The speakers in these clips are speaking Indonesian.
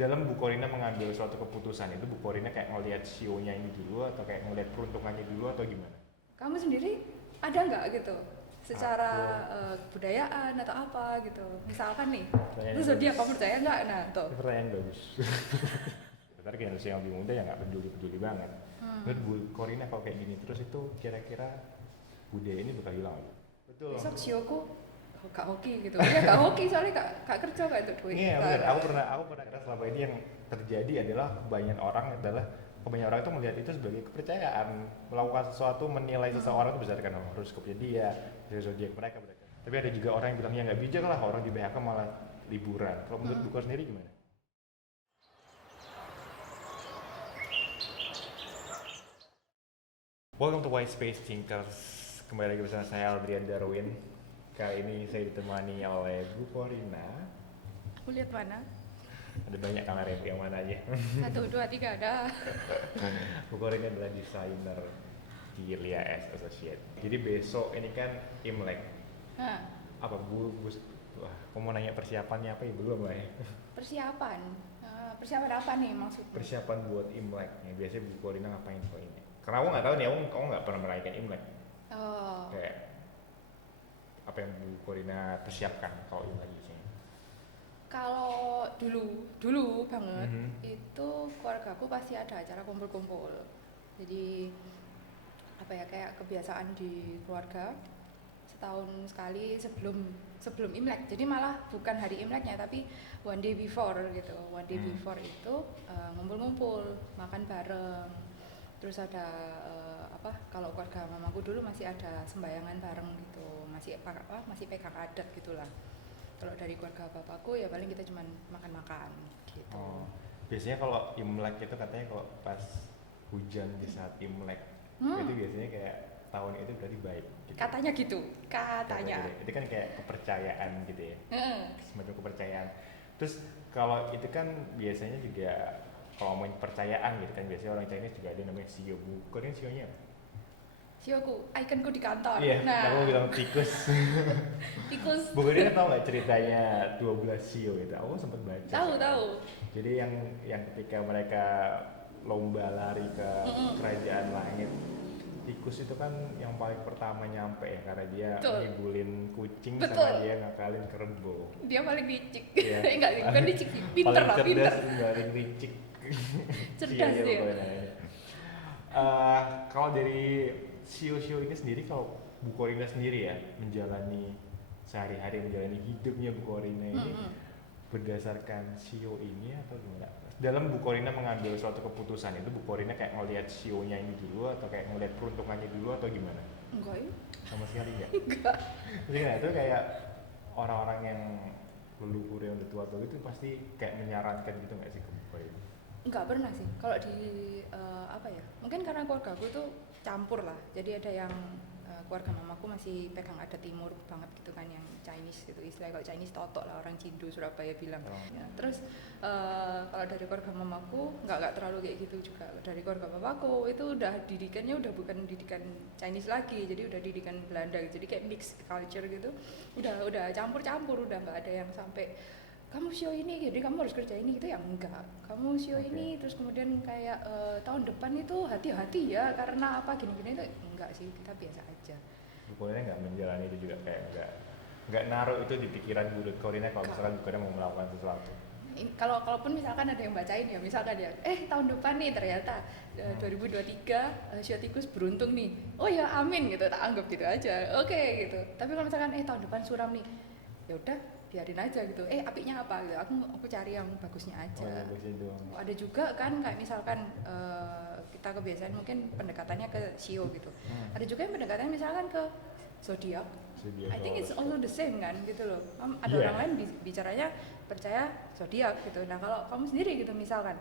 dalam Bu Korina mengambil suatu keputusan itu Bu Korina kayak ngelihat sionya ini dulu atau kayak ngelihat peruntungannya dulu atau gimana? Kamu sendiri ada nggak gitu secara Aku kebudayaan atau apa gitu, misalkan nih pertanyaan itu yang zodiak, bagus. kamu percaya nggak? Nah tuh. Ini pertanyaan bagus. Ntar generasi yang lebih muda ya nggak peduli-peduli banget. Menurut Bu Korina kalau kayak gini terus itu kira-kira budaya ini bakal hilang nggak? Betul. Besok sioku gak hoki gitu ya, gak hoki soalnya gak kerja gak itu duit. Iya benar. Aku pernah karena selama ini yang terjadi adalah kebanyakan orang itu melihat itu sebagai kepercayaan, melakukan sesuatu, menilai seseorang itu berdasarkan horoskopnya dia, dari zodiak mereka. Tapi ada juga orang yang bilang ya nggak bijak lah orang di PHK malah liburan. Kalau menurut Buko sendiri gimana? Welcome to White Space Thinkers. Kembali lagi bersama saya Aldrian Darwin. Kali ini saya ditemani oleh Bu Korina. Aku lihat mana? Ada banyak kamera yang mana aja. 1, 2, 3 ada. Bu Korina adalah desainer di Lia S Associate. Jadi besok ini kan Imlek. Nah, Apa wah, aku mau nanya persiapannya apa ya belum lah ya. persiapan. Persiapan apa nih maksudnya? Persiapan buat Imlek. Ya, biasanya Bu Korina ngapain kalau ini? Karena aku nggak tahu nih, kamu nggak pernah merayakan Imlek. Oh, Kayak apa yang Bu Korina persiapkan kalau Imlek biasanya? kalau dulu banget Mhm. itu keluargaku pasti ada acara kumpul-kumpul. Jadi apa ya, kayak kebiasaan di keluarga setahun sekali sebelum Imlek. Jadi malah bukan hari Imleknya tapi one day before gitu. One day before itu ngumpul-ngumpul, makan bareng. Terus ada kalau keluarga mamaku dulu masih ada sembahyangan bareng gitu. Masih pegang adat gitulah. Kalau dari keluarga bapakku ya paling kita cuman makan-makan gitu. Oh, biasanya kalau Imlek itu katanya kalau pas hujan di saat Imlek itu biasanya kayak tahun itu berarti baik. Gitu. Katanya gitu, katanya. Itu kan kayak kepercayaan gitu ya, Heeh. semacam kepercayaan. Terus kalau itu kan biasanya juga kalau ngomongin kepercayaan gitu kan biasanya orang Chinese juga ada namanya Sio Bu. Kau ini sionya apa? Sioku, ikonku di kantor. Iya, Nah, kamu bilang tikus. tikus. Bu ini tau nggak ceritanya 12 Sio itu? Aku sempat baca. Tahu. Jadi yang ketika mereka lomba lari ke kerajaan langit, tikus itu kan yang paling pertama nyampe ya karena dia Betul. ngibulin kucing Betul. sama dia ngakalin kerbau. Dia paling licik. Iya. Enggak sih, bukan licik sih. Pinter lah, Paling pinter. cerdas, paling licik. Cerdas Sionya dia. pokoknya namanya. Kalau dari Sio ini sendiri, kalau Bu Korina sendiri ya menjalani sehari-hari, menjalani hidupnya Bu Korina ini berdasarkan Sio ini atau gimana? Dalam Bu Korina mengambil suatu keputusan itu Bu Korina kayak ngelihat Sionya ini dulu atau kayak ngelihat peruntungannya dulu atau gimana? Enggak ya? Sama sekali enggak? Enggak. Jadi nggak itu kayak orang-orang yang leluhur yang udah tua-tua itu pasti kayak menyarankan gitu nggak sih ke Bu Korina? Enggak pernah sih. Kalau di apa ya? Mungkin karena keluarga gue tuh campur lah. Jadi ada yang keluarga mamaku masih pegang adat timur banget gitu kan, yang Chinese gitu. Istilahnya kalau Chinese totok lah, orang Cindo Surabaya bilang. Oh. Ya, terus kalau dari keluarga mamaku enggak terlalu kayak gitu juga. Dari keluarga bapakku itu udah didikannya udah bukan didikan Chinese lagi, jadi udah didikan Belanda gitu. Jadi kayak mix culture gitu. Udah campur-campur, udah enggak ada yang sampai kamu sio ini jadi kamu harus kerja ini gitu ya, enggak. Kamu sio ini terus kemudian kayak tahun depan itu hati-hati ya karena apa gini-gini itu enggak sih, kita biasa aja. Bu Korina nggak menjalani itu juga kayak nggak naruh itu di pikiran Bu Korina kalau misalkan Bu Korina mau melakukan sesuatu. Kalaupun misalkan ada yang bacain ya, misalkan ya tahun depan nih ternyata 2023 sio tikus beruntung nih, oh ya amin gitu, tak anggap gitu aja, oke gitu. Tapi kalau misalkan tahun depan suram nih, ya udah biarin aja gitu. Apiknya apa gitu, aku cari yang bagusnya aja. Bagusnya doang. Ada juga kan kayak misalkan kita kebiasaan mungkin pendekatannya ke sio gitu. Ada juga yang pendekatannya misalkan ke zodiak. I think it's also the same kan gitu loh. Ada orang lain bicaranya percaya zodiak gitu. Nah kalau kamu sendiri gitu misalkan,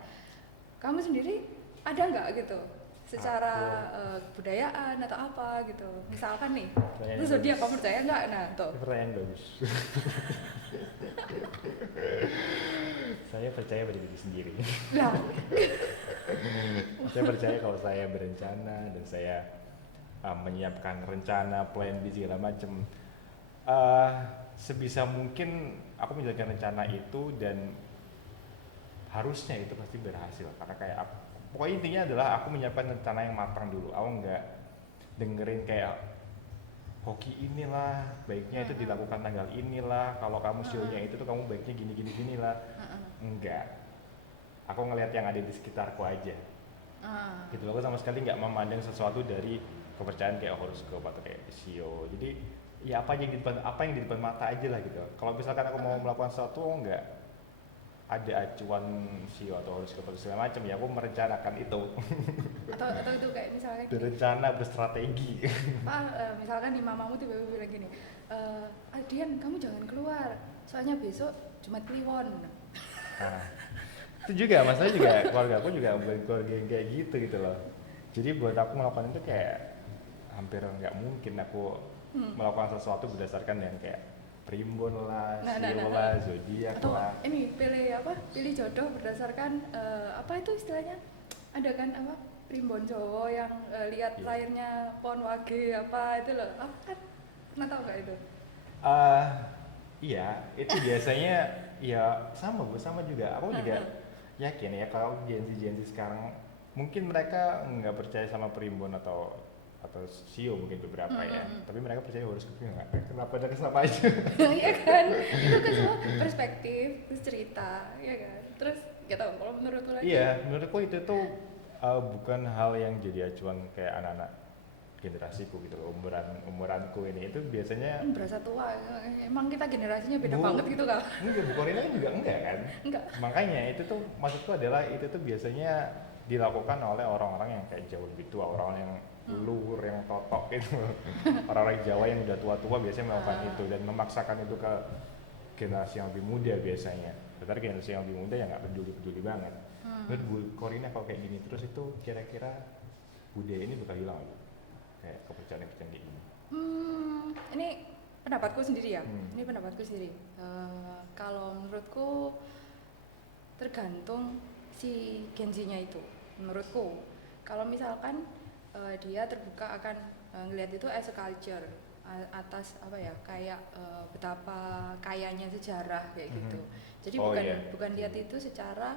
kamu sendiri ada nggak gitu secara kebudayaan atau apa gitu, misalkan nih itu zodiak kamu percaya nggak? Nah tuh pertanyaan bagus. Saya percaya pada diri sendiri. lah. Saya percaya kalau saya berencana dan saya menyiapkan rencana, plan B segala macam, sebisa mungkin aku menjalankan rencana itu dan harusnya itu pasti berhasil karena kayak pokoknya intinya adalah aku menyiapkan rencana yang matang dulu. Aku nggak dengerin kayak hoki inilah baiknya itu dilakukan tanggal inilah, kalau kamu show-nya itu tuh kamu baiknya gini gini gini lah. Enggak, aku ngelihat yang ada di sekitarku aja gitu. Aku sama sekali nggak memandang sesuatu dari kepercayaan kayak horoskop atau kayak sio. Jadi ya apa yang di depan mata aja lah gitu. Kalau misalkan aku mau melakukan sesuatu enggak ada acuan sio atau horoskop atau segala macam, ya aku merencanakan itu. Atau itu kayak misalnya Berencana, berstrategi. misalkan di mamamu tiba-tiba bilang gini, Adian kamu jangan keluar soalnya besok Jumat Kliwon. Nah, itu juga masalahnya juga keluarga aku juga bukan keluarga yang kayak gitu loh. Jadi buat aku melakukan itu kayak hampir nggak mungkin aku melakukan sesuatu berdasarkan yang kayak primbon lah, sio lah, zodiak atau lah. ini pilih jodoh berdasarkan apa itu istilahnya, ada kan apa primbon Jawa yang lihat lahirnya pohon wage apa itu loh, apa kan pernah tahu nggak itu? Iya, itu biasanya ya sama juga. Aku juga yakin ya kalau Gen Z sekarang mungkin mereka nggak percaya sama primbon atau sio mungkin beberapa ya, tapi mereka percaya horoskopnya nggak. Kenapa ada sama aja? Iya kan, itu kan semua perspektif, terus cerita, ya kan. Terus nggak tahu kalau menurut lo lagi? Iya, menurutku itu tuh bukan hal yang jadi acuan kayak anak-anak generasiku gitu, umuranku ini itu biasanya Berasa tua, emang kita generasinya beda banget gitu kan? Enggak, Bu Korina kan juga enggak kan? Enggak. Makanya itu tuh maksudku adalah itu tuh biasanya dilakukan oleh orang-orang yang kayak jauh lebih tua, orang yang luhur, yang totok gitu. Orang-orang Jawa yang udah tua-tua biasanya melakukan itu dan memaksakan itu ke generasi yang lebih muda biasanya. Tetapi generasi yang lebih muda ya nggak peduli banget. Menurut Bu Korina kalau kayak gini terus itu kira-kira budaya ini bakal hilang nggak? Kayak kepercayaan kayak gini. Ini pendapatku sendiri ya. Ini pendapatku sendiri. Kalau menurutku tergantung si Gen Z-nya itu. Menurutku, kalau misalkan dia terbuka akan ngelihat itu as a culture, atas apa ya, kayak betapa kayanya sejarah kayak gitu. Jadi bukan lihat itu secara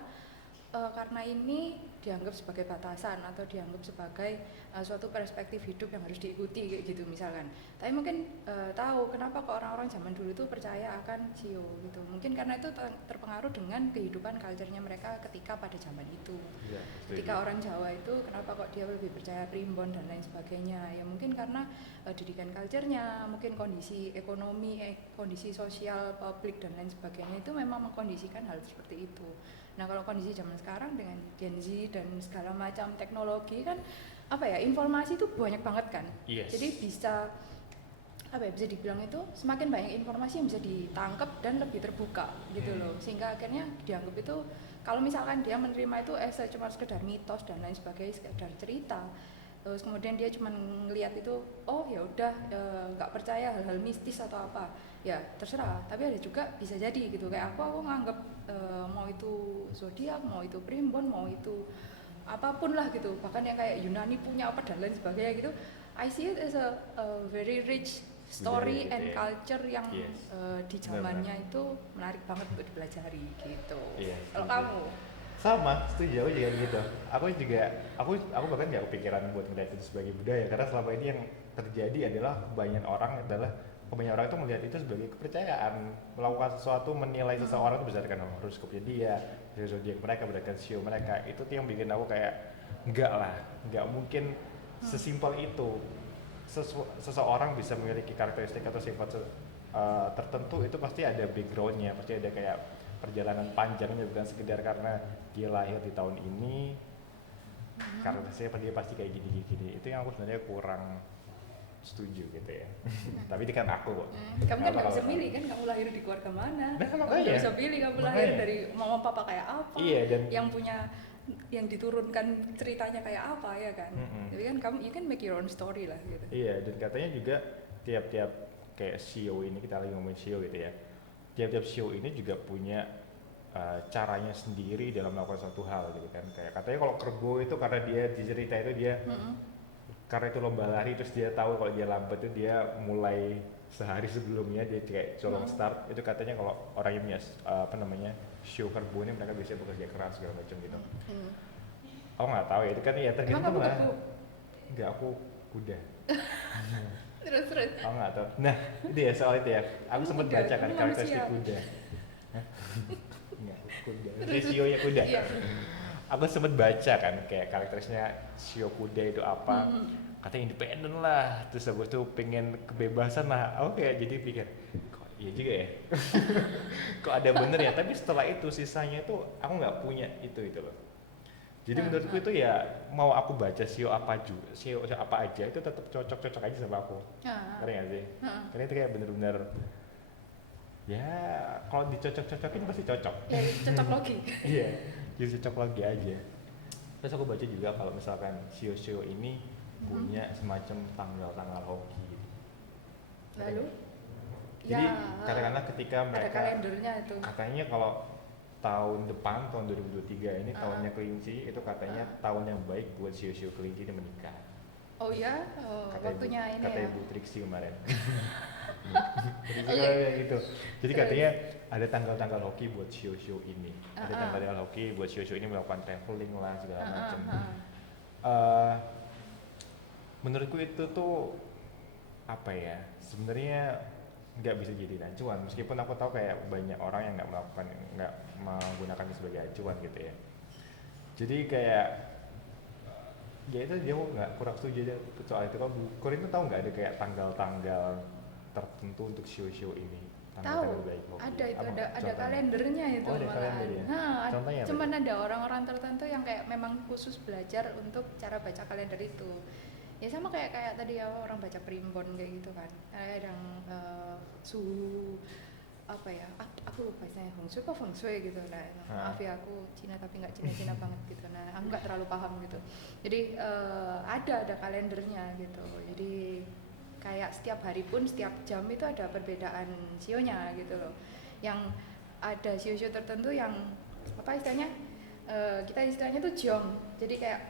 karena ini dianggap sebagai batasan atau dianggap sebagai suatu perspektif hidup yang harus diikuti kayak gitu misalkan. Tapi mungkin tahu kenapa kok orang-orang zaman dulu itu percaya akan sio gitu. Mungkin karena itu terpengaruh dengan kehidupan culture-nya mereka ketika pada zaman itu. Ya, ketika orang Jawa itu kenapa kok dia lebih percaya primbon dan lain sebagainya. Ya mungkin karena didikan culture-nya, mungkin kondisi ekonomi, kondisi sosial publik dan lain sebagainya itu memang mengkondisikan hal seperti itu. Nah kalau kondisi zaman sekarang dengan Gen Z dan segala macam teknologi kan apa ya, informasi itu banyak banget kan. Jadi bisa apa ya, bisa dibilang itu semakin banyak informasi yang bisa ditangkap dan lebih terbuka gitu loh, sehingga akhirnya dianggap itu kalau misalkan dia menerima itu cuma sekedar mitos dan lain sebagainya, sekedar cerita, terus kemudian dia cuma ngelihat itu oh ya udah nggak percaya hal-hal mistis atau apa ya terserah. Tapi ada juga bisa jadi gitu kayak aku nganggap mau itu zodiak, mau itu primbon, mau itu apapun lah gitu, bahkan yang kayak Yunani punya apa dan lain sebagainya gitu, I see it as a very rich story and culture yang di zamannya itu menarik banget untuk dipelajari gitu. Kalau kamu? Sama, setuju, aku juga gitu. Aku bahkan nggak kepikiran buat ngeliat itu sebagai budaya, karena selama ini yang terjadi adalah kebanyakan orang itu melihat itu sebagai kepercayaan, melakukan sesuatu, menilai seseorang itu berdasarkan horoskopnya dia, zodiak mereka, berdasarkan sio mereka. Itu tuh yang bikin aku kayak nggak mungkin sesimpel itu. Seseorang bisa memiliki karakteristik atau sifat tertentu, itu pasti ada backgroundnya, pasti ada kayak perjalanan panjangnya, bukan sekedar karena dia lahir di tahun ini karena dia pasti kayak gini. Itu yang aku sebenarnya kurang setuju gitu ya. Tapi itu kan aku kok. Kamu kan nggak bisa pilih kan kamu lahir di keluarga mana. Kamu nggak bisa pilih kamu lahir dari mama papa kayak apa. Dan yang diturunkan ceritanya kayak apa ya kan. Jadi kan kamu you can make your own story lah gitu. Iya, dan katanya juga tiap-tiap kayak sio ini, kita lagi ngomongin sio gitu ya. Tiap-tiap sio ini juga punya caranya sendiri dalam melakukan suatu hal gitu kan. Kayak katanya kalau kerbau itu karena dia di cerita itu dia karena itu lomba lari, terus dia tahu kalau dia lambat itu dia mulai sehari sebelumnya dia kayak colong start. Itu katanya kalau orang yang punya show Kerbo ini mereka biasanya bekerja keras segala macam gitu. Hmm. Aku nggak tahu ya, itu kan ya Emang tergantung kamu lah. kebu? Enggak, aku kuda. Terus. Aku nggak tahu. Nah itu ya soal itu ya, aku Kamu sempat kuda, baca kan kamu karakteristik manusia. kuda. Hah? Enggak, kuda. Terus. Sionya kuda. Iya. Aku sempat baca kan kayak karakteristiknya Sio kuda itu apa. Katanya independen lah, terus aku tuh pengen kebebasan lah. Aku kayak jadi pikir, kok iya juga ya. Kok ada bener ya, tapi setelah itu sisanya itu aku nggak punya itu loh. Jadi menurutku itu ya mau aku baca Sio apa juga, Sio apa aja itu tetap cocok aja sama aku. Ngerti nggak sih? Karena itu kayak bener-bener ya kalau dicocok-cocokin pasti cocok. Ya, cocok logi. Iya, jadi cocok lagi aja. Terus aku baca juga kalau misalkan Sio ini punya semacam tanggal-tanggal hoki gitu. Lalu? Jadi Ya, katakanlah ketika ada mereka kalendernya itu. katanya kalau tahun depan tahun 2023 ini tahunnya kelinci itu katanya tahun yang baik buat Sio kelinci ini menikah. Oh ya, waktunya ini kata ya. Ibu Triksi kemarin. Oke. Kayak gitu. Jadi Terus? katanya ada tanggal-tanggal hoki buat Sio ini. Ada tanggal-tanggal hoki buat Sio ini melakukan traveling lah segala macam. Menurutku itu tuh apa ya? Sebenarnya nggak bisa jadi acuan meskipun aku tahu kayak banyak orang yang nggak menggunakan itu sebagai acuan gitu ya. Jadi kayak ya itu dia nggak kurang setuju aja soal itu. Kalau Korin itu tahu nggak ada kayak tanggal-tanggal tertentu untuk show ini? Tahu, ada itu ada kalendernya itu ada malahan. kalender ya? Contohnya apa Cuman itu? ada orang-orang tertentu yang kayak memang khusus belajar untuk cara baca kalender itu. Ya sama kayak tadi ya orang baca primbon kayak gitu kan. Ada yang suhu apa ya? Aku lupa istilahnya feng shui apa feng shui gitu lah. Maaf ya aku Cina tapi nggak Cina banget gitu. Nah aku nggak terlalu paham gitu. Jadi ada kalendernya gitu. Jadi kayak setiap hari pun setiap jam itu ada perbedaan sionya gitu loh. Yang ada sio-sio tertentu yang apa istilahnya kita istilahnya tuh jong. Jadi kayak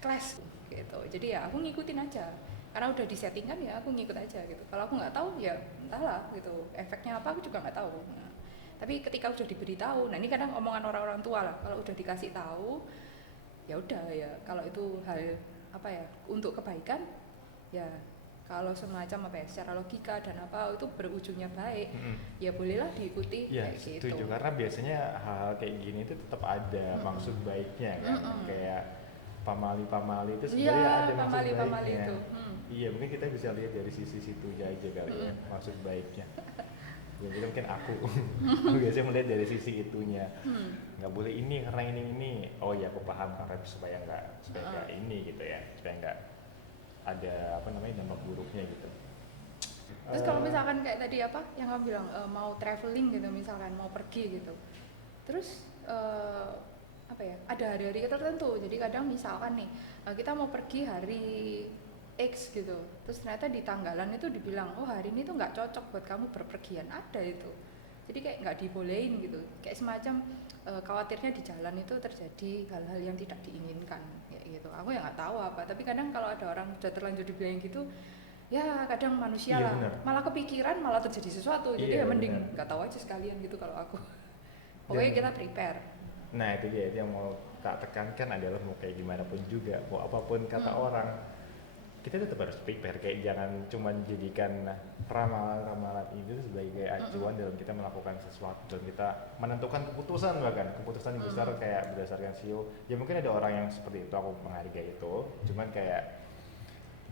kelas gitu. Jadi ya aku ngikutin aja. Karena udah disettingkan ya aku ngikut aja gitu. Kalau aku nggak tahu ya entahlah gitu. Efeknya apa aku juga nggak tahu. Nah, tapi ketika udah diberitahu, nah ini kadang omongan orang-orang tua lah. Kalau udah dikasih tahu, ya udah ya. Kalau itu hal apa ya untuk kebaikan, ya kalau semacam apa ya secara logika dan apa itu berujungnya baik, ya bolehlah diikuti. Ya kayak setuju gitu. karena biasanya hal kayak gini itu tetap ada maksud baiknya kan. Kayak pamali itu sebenarnya ada maksud baiknya. Itu. Iya mungkin kita bisa lihat dari sisi situnya aja kali ya maksud baiknya. Ya itu mungkin aku biasanya melihat dari sisi itunya. Nggak boleh ini karena ini. Oh ya aku paham karena supaya nggak ini gitu ya, supaya nggak ada apa namanya dampak buruknya gitu. Terus kalau misalkan kayak tadi apa yang kamu bilang mau traveling gitu misalkan mau pergi gitu, terus apa ya ada hari-hari tertentu. Jadi kadang misalkan nih kita mau pergi hari X gitu, terus ternyata di tanggalan itu dibilang oh hari ini tuh nggak cocok buat kamu berpergian, ada itu. Jadi kayak nggak dibolehin gitu, kayak semacam khawatirnya di jalan itu terjadi hal-hal yang tidak diinginkan kayak gitu. Aku ya nggak tahu apa, tapi kadang kalau ada orang udah terlanjur dibilang gitu, ya kadang manusia Iya, lah, bener. malah kepikiran malah terjadi sesuatu. Jadi Iya, ya mending bener. nggak tahu aja sekalian gitu kalau aku. Pokoknya kita prepare. Nah itu dia yang mau tak tekankan adalah mau kayak gimana pun juga, mau apapun kata orang, kita tetap harus prepare. Kayak jangan cuma jadikan ramalan-ramalan itu sebagai acuan dalam kita melakukan sesuatu, dalam kita menentukan keputusan, bahkan keputusan yang besar kayak berdasarkan SEO. Ya mungkin ada orang yang seperti itu, aku menghargai itu, cuman kayak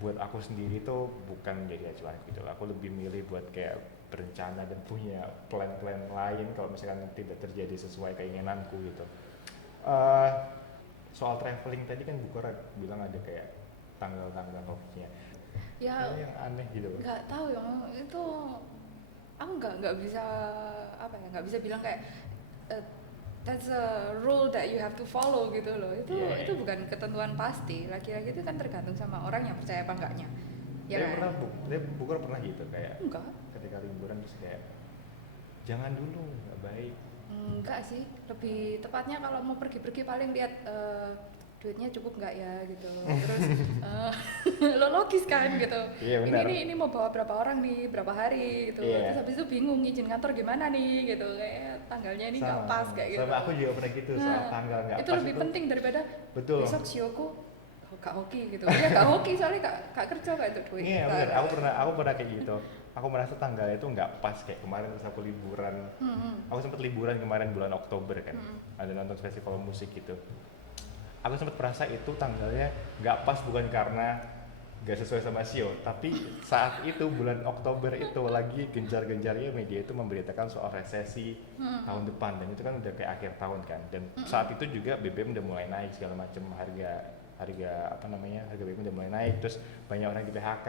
buat aku sendiri tuh bukan menjadi acuan gitu. Aku lebih milih buat kayak berencana dan punya plan-plan lain kalau misalkan tidak terjadi sesuai keinginanku gitu. Soal traveling tadi kan Bukor bilang ada kayak tanggal-tanggal hokinya. Ya yang aneh gitu. nggak tahu ya itu aku nggak bisa apa ya nggak bisa bilang kayak that's a rule that you have to follow gitu loh. Itu bukan ketentuan pasti. Lagi-lagi itu kan tergantung sama orang yang percaya apa enggaknya. Ya kan? Bukor pernah gitu kayak Enggak. ketika liburan terus kayak jangan dulu, nggak baik. Enggak sih. Lebih tepatnya kalau mau pergi-pergi paling lihat duitnya cukup nggak ya gitu. Terus lo logis kan gitu. Iya benar. Ini mau bawa berapa orang nih, berapa hari gitu. Iya. Terus habis itu bingung izin kantor gimana nih gitu. Kayak tanggalnya ini nggak Sama, pas kayak gitu. sama aku juga pernah gitu soal tanggal nggak itu pas lebih itu. penting daripada Betul. besok sioku gak hoki gitu. Ya gak hoki soalnya gak kerja kayak itu duit. Iya benar. Aku pernah kayak gitu. Aku merasa tanggalnya itu nggak pas kayak kemarin pas aku liburan. Aku sempat liburan kemarin bulan Oktober kan. Ada nonton festival musik gitu. Aku sempat merasa itu tanggalnya nggak pas bukan karena nggak sesuai sama Sio, tapi saat itu bulan Oktober itu lagi gencar-gencarnya media itu memberitakan soal resesi tahun depan, dan itu kan udah kayak akhir tahun kan, dan saat itu juga BBM udah mulai naik segala macam, harga BBM udah mulai naik, terus banyak orang di PHK.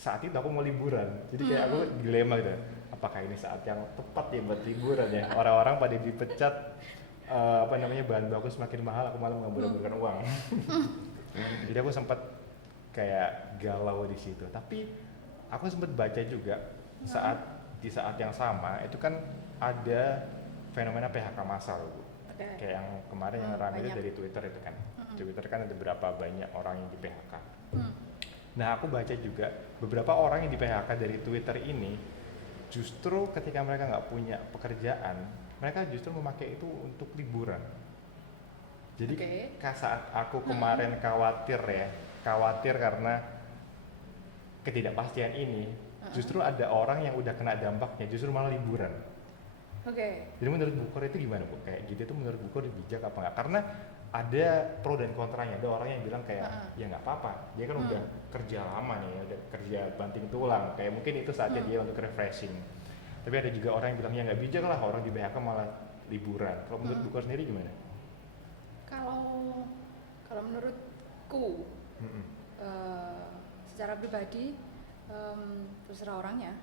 Saat itu aku mau liburan, jadi kayak aku dilema gitu, apakah ini saat yang tepat ya buat liburan ya, orang-orang pada dipecat, bahan baku semakin mahal, aku malah menggambur-gamburkan uang. Jadi aku sempat kayak galau di situ. Tapi aku sempat baca juga di saat yang sama itu kan ada fenomena PHK massal, Bu. Kayak yang kemarin yang ramai itu dari Twitter itu kan. Twitter kan ada berapa banyak orang yang di PHK. Nah, aku baca juga beberapa orang yang di PHK dari Twitter ini justru ketika mereka nggak punya pekerjaan, mereka justru memakai itu untuk liburan. Jadi saat aku kemarin khawatir karena ketidakpastian ini, justru ada orang yang udah kena dampaknya justru malah liburan. Jadi menurut Bu Kor itu gimana, Bu? Kayak gitu tuh menurut Bu Kor bijak apa enggak? Karena ada pro dan kontranya. Ada orang yang bilang kayak ya nggak apa-apa, dia kan udah kerja lama nih, udah kerja banting tulang, kayak mungkin itu saatnya dia untuk refreshing. Tapi ada juga orang yang bilang ya nggak bijak lah, orang di PHK malah liburan. Kalau menurut Bu Kor sendiri gimana? Kalau menurutku secara pribadi terserah orangnya.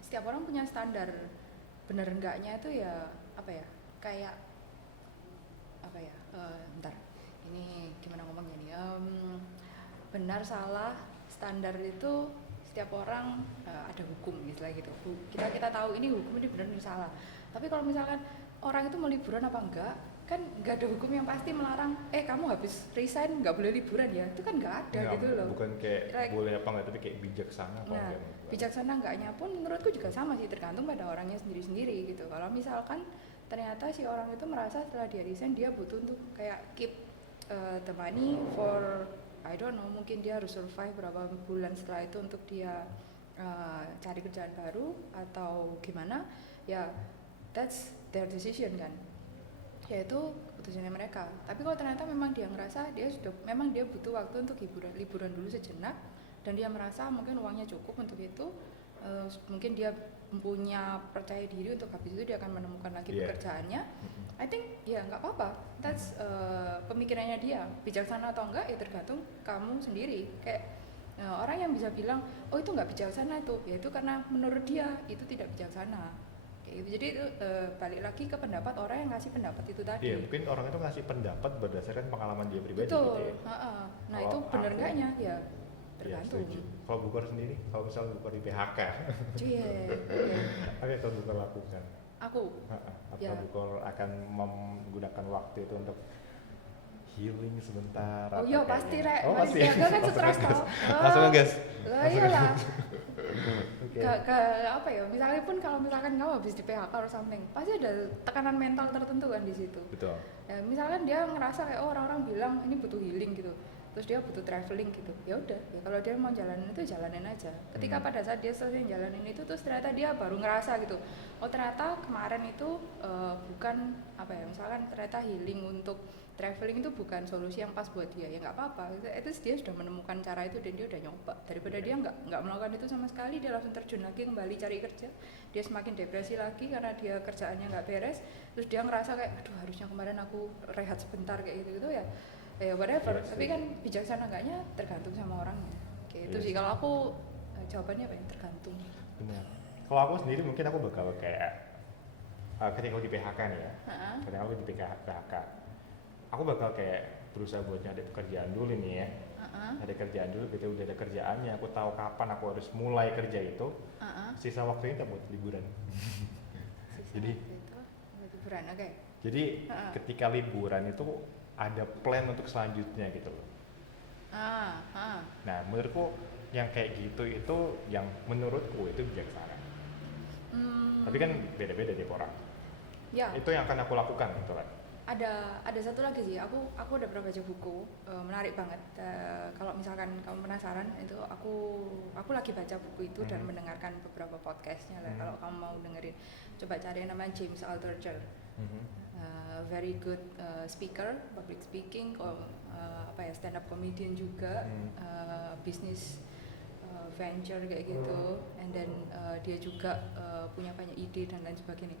Setiap orang punya standar bener enggaknya itu ya kayak ini gimana ngomongnya nih, benar salah standar itu setiap orang ada hukum istilah gitu. Kita tahu ini hukum ini benar ini salah. Tapi kalau misalkan orang itu mau liburan apa enggak, kan nggak ada hukum yang pasti melarang kamu habis resign nggak boleh liburan ya, itu kan nggak ada gitu loh. Bukan kayak boleh apa enggak, tapi kayak bijaksana apa enggak. Bijaksana enggaknya pun menurutku juga sama sih, tergantung pada orangnya sendiri-sendiri gitu. Kalau misalkan ternyata si orang itu merasa setelah dia resign dia butuh untuk kayak keep the money for I don't know, mungkin dia harus survive berapa bulan setelah itu untuk dia cari kerjaan baru atau gimana, ya that's their decision kan, yaitu keputusannya mereka. Tapi kalau ternyata memang dia ngerasa dia butuh waktu untuk liburan dulu sejenak, dan dia merasa mungkin uangnya cukup untuk itu, mungkin dia punya percaya diri untuk habis itu dia akan menemukan lagi pekerjaannya, I think ya nggak apa-apa, that's pemikirannya dia. Bijaksana atau enggak ya tergantung kamu sendiri. Kayak orang yang bisa bilang oh itu nggak bijaksana itu, ya itu karena menurut dia itu tidak bijaksana. Jadi itu balik lagi ke pendapat orang yang ngasih pendapat itu tadi. Iya, mungkin orang itu ngasih pendapat berdasarkan pengalaman dia pribadi. Betul. Gitu ya. Nah itu benar enggaknya ya tergantung. Ya, kalau Bu Kor sendiri, kalau misalnya Bu Kor di PHK, apa yang akan Bu Kor lakukan? Aku? Apa Bu Kor akan menggunakan waktu itu untuk healing sebentar? Oh iya pasti rek, pasti. Gue kan stres tau. Langsung ngegas. Iyalah. Misalnya pun kalau misalkan kamu habis di PHK or something, pasti ada tekanan mental tertentu kan di situ. Betul. Ya, misalkan dia ngerasa kayak orang-orang bilang ini butuh healing gitu, terus dia butuh traveling gitu, ya udah, ya kalau dia mau jalanin itu jalanin aja. Ketika pada saat dia selesai jalanin itu, terus ternyata dia baru ngerasa gitu, oh ternyata kemarin itu bukan misalkan ternyata healing untuk traveling itu bukan solusi yang pas buat dia, ya nggak apa-apa. Itu dia sudah menemukan cara itu dan dia udah nyoba. Daripada dia nggak melakukan itu sama sekali, dia langsung terjun lagi kembali cari kerja, dia semakin depresi lagi karena dia kerjaannya nggak beres, terus dia ngerasa kayak aduh harusnya kemarin aku rehat sebentar kayak gitu ya whatever. Tapi kan bijaksana enggaknya tergantung sama orangnya. Kayak itu sih kalau aku jawabannya tergantung. Benar. Kalau aku sendiri mungkin aku bakal kayak ketika aku di PHK nih ya, ketika aku di PHK, aku bakal kayak berusaha buat nyari pekerjaan dulu nih ya. Ada kerjaan dulu, ketika udah ada kerjaannya, aku tahu kapan aku harus mulai kerja itu. Sisa waktunya tak buat liburan. Jadi liburan, oke. Jadi ketika liburan itu ada plan untuk selanjutnya gitu loh. Nah menurutku yang kayak gitu itu yang menurutku itu bijaksana. Tapi kan beda-beda tiap orang. Ya. Itu yang akan aku lakukan gitu kan. Ada satu lagi sih, aku udah pernah baca buku, menarik banget. Kalau misalkan kamu penasaran, itu aku lagi baca buku itu dan mendengarkan beberapa podcastnya lah. Kalau kamu mau dengerin, coba cari namanya James Altucher. Very good speaker, public speaking, stand up comedian juga, business venture kayak gitu, and then dia juga punya banyak ide dan lain sebagainya.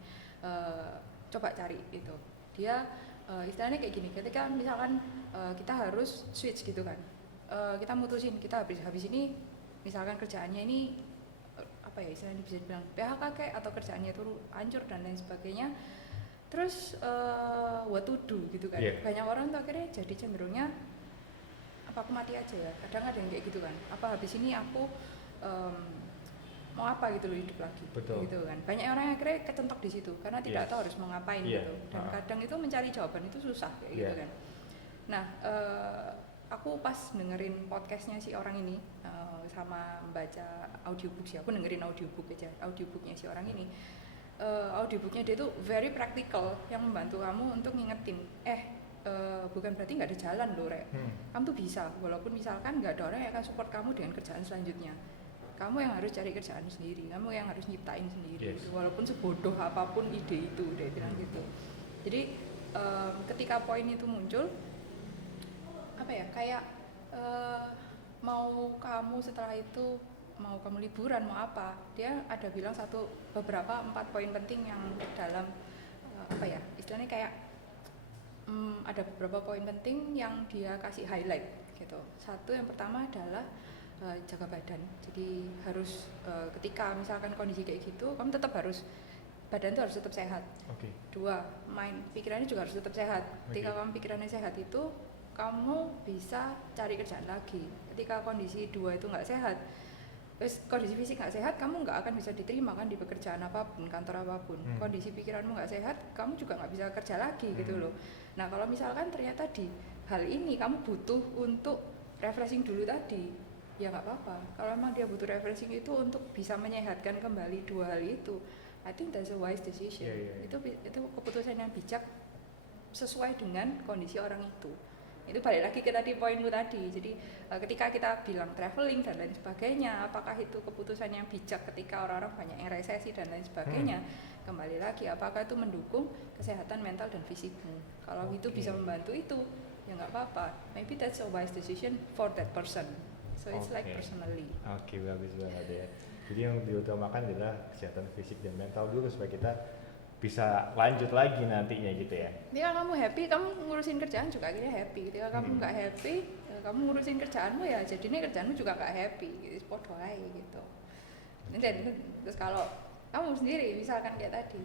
Coba cari itu. Dia istilahnya kayak gini, ketika misalkan kita harus switch gitu kan, kita mutusin kita habis ini misalkan kerjaannya ini istilahnya bisa dibilang PHK kayak atau kerjaannya itu hancur dan lain sebagainya, terus what to do gitu kan. Banyak orang tuh akhirnya jadi cenderungnya apa aku mati aja ya, kadang ada yang kayak gitu kan, apa habis ini aku mau apa gitu loh hidup lagi. Betul. Gitu kan. Banyak orang yang akhirnya kecentok di situ karena tidak tahu harus mau ngapain gitu. Dan kadang itu mencari jawaban itu susah kayak gitu kan. Nah, aku pas dengerin podcastnya si orang ini sama membaca audiobook sih. Aku dengerin audiobooknya si orang ini. Audiobooknya dia tuh very practical yang membantu kamu untuk ngingetin bukan berarti nggak ada jalan loh Rek. Kamu tuh bisa, walaupun misalkan nggak ada orang yang akan support kamu dengan kerjaan selanjutnya. Kamu yang harus cari kerjaan sendiri, kamu yang harus nyiptain sendiri, walaupun sebodoh apapun ide itu, dia bilang gitu. Jadi ketika poin itu muncul, kayak mau kamu setelah itu mau kamu liburan mau apa, dia ada bilang beberapa 4 poin penting yang dalam istilahnya kayak ada beberapa poin penting yang dia kasih highlight gitu. Satu yang pertama adalah jaga badan. Jadi harus ketika misalkan kondisi kayak gitu, kamu tetap harus badan itu harus tetap sehat. Dua, pikirannya juga harus tetap sehat. Ketika kamu pikirannya sehat itu, kamu bisa cari kerjaan lagi. Ketika kondisi dua itu nggak sehat, kondisi fisik nggak sehat, kamu nggak akan bisa diterima kan di pekerjaan apapun, kantor apapun. Kondisi pikiranmu nggak sehat, kamu juga nggak bisa kerja lagi gitu loh. Nah kalau misalkan ternyata di hal ini kamu butuh untuk refreshing dulu tadi, ya nggak apa-apa. Kalau memang dia butuh refreshing itu untuk bisa menyehatkan kembali dua hal itu, I think that's a wise decision. Itu keputusan yang bijak sesuai dengan kondisi orang itu. Itu balik lagi ke tadi poinmu tadi. Jadi ketika kita bilang traveling dan lain sebagainya, apakah itu keputusan yang bijak ketika orang-orang banyak yang resesi dan lain sebagainya? Kembali lagi, apakah itu mendukung kesehatan mental dan fisikmu? Kalau itu bisa membantu itu, ya nggak apa-apa. Maybe that's a wise decision for that person. So it's like personally. Bagus banget ya. Jadi yang diutamakan adalah kesehatan fisik dan mental dulu supaya kita bisa lanjut lagi nantinya gitu ya. Ketika kamu happy, kamu ngurusin kerjaan juga akhirnya happy. Ketika kamu nggak happy, kamu ngurusin kerjaanmu ya jadinya kerjaanmu juga nggak happy. Gitu, podo aja gitu. Terus kalau kamu sendiri misalkan kayak tadi,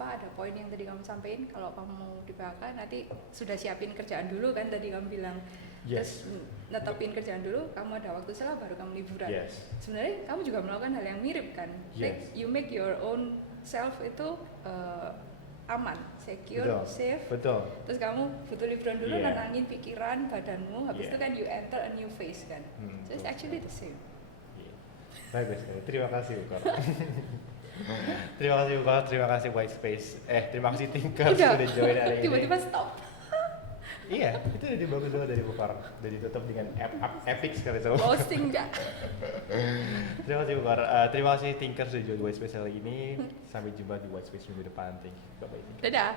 ada poin yang tadi kamu sampaikan, kalau kamu di PHK nanti sudah siapin kerjaan dulu kan tadi kamu bilang. Terus netepin kerjaan dulu, kamu ada waktu setelah baru kamu liburan. Sebenarnya kamu juga melakukan hal yang mirip kan. Like you make your own self itu aman, secure, safe. Terus kamu butuh liburan dulu, nenangin pikiran, badanmu. Habis itu kan you enter a new phase kan. So it's actually the same. Bagus sekali. Terima kasih Ukor. Terima kasih White Space. Terima kasih Tinker sudah join hari ini. Tiba-tiba stop. Iya, itu udah bagus banget dari Ukor. Udah ditutup dengan epic sekali semua. Posting enggak? Terima kasih Ukor. Terima kasih Tinker sudah join White Space hari ini. Sampai jumpa di White Space minggu depan. Thank you. Bye-bye. Dadah.